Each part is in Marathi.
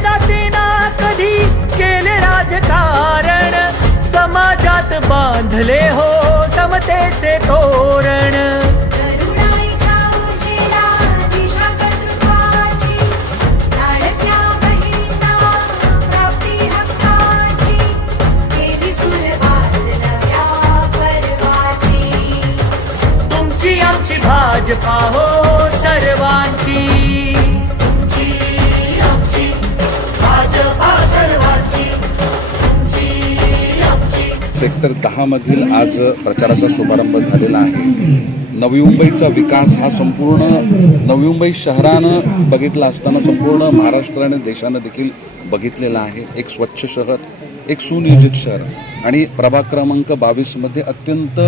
जाती भेदाचे ना कधी केले राजकारण? समाजात बांधले हो समतेचे तोरण. करुणाईच्या उजेला दिशा सेक्टर दहामधील आज प्रचाराचा शुभारंभ झालेला आहे. नवी मुंबईचा विकास हा संपूर्ण नवी मुंबई शहरानं बघितला असताना संपूर्ण महाराष्ट्र आणि देशानं देखील बघितलेला आहे. एक स्वच्छ शहर एक सुनियोजित शहर. आणि प्रभाग क्रमांक बावीसमध्ये अत्यंत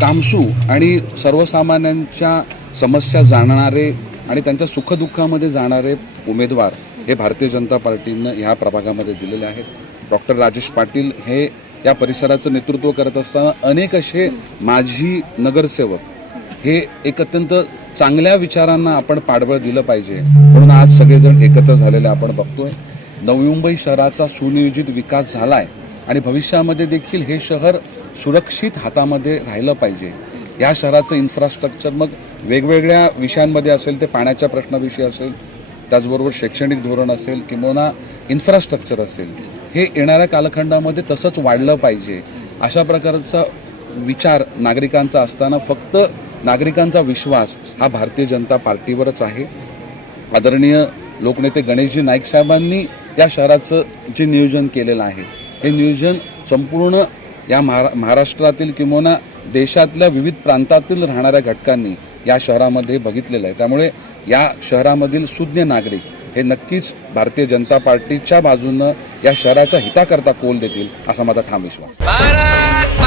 कामसू आणि सर्वसामान्यांच्या समस्या जाणणारे आणि त्यांच्या सुखदुःखामध्ये जाणारे उमेदवार हे भारतीय जनता पार्टीनं ह्या प्रभागामध्ये दिलेले आहेत. डॉक्टर राजेश पाटील हे या परिसराचं नेतृत्व करत असताना अनेक असे माझी नगरसेवक हे एक अत्यंत चांगल्या विचारांना आपण पाठबळ दिलं पाहिजे. म्हणून आज सगळेजण एकत्र झालेले आपण बघतोय. नवी मुंबई शहराचा सुनियोजित विकास झालाय आणि भविष्यामध्ये देखील हे शहर सुरक्षित हातामध्ये राहिलं पाहिजे. या शहराचं इन्फ्रास्ट्रक्चर मग वेगवेगळ्या विषयांमध्ये असेल ते पाण्याच्या प्रश्नाविषयी असेल त्याचबरोबर शैक्षणिक धोरण असेल किंवा इन्फ्रास्ट्रक्चर असेल. हे येणाऱ्या कालखंडामध्ये तसंच वाढलं पाहिजे. अशा प्रकारचा विचार नागरिकांचा असताना फक्त नागरिकांचा विश्वास हा भारतीय जनता पार्टीवरच आहे. आदरणीय लोकनेते गणेशजी नाईक साहेबांनी या शहराचं जे नियोजन केलेलं आहे हे नियोजन संपूर्ण या महारा महाराष्ट्रातील किंवा देशातल्या विविध प्रांतातील राहणाऱ्या घटकांनी या शहरामध्ये बघितलेलं आहे. त्यामुळे या शहरामधील सुज्ञ नागरिक हे नक्कीच भारतीय जनता पार्टीच्या बाजूनं या शहराच्या हिताकरता कोल देतील असा माझा ठाम विश्वास. भारत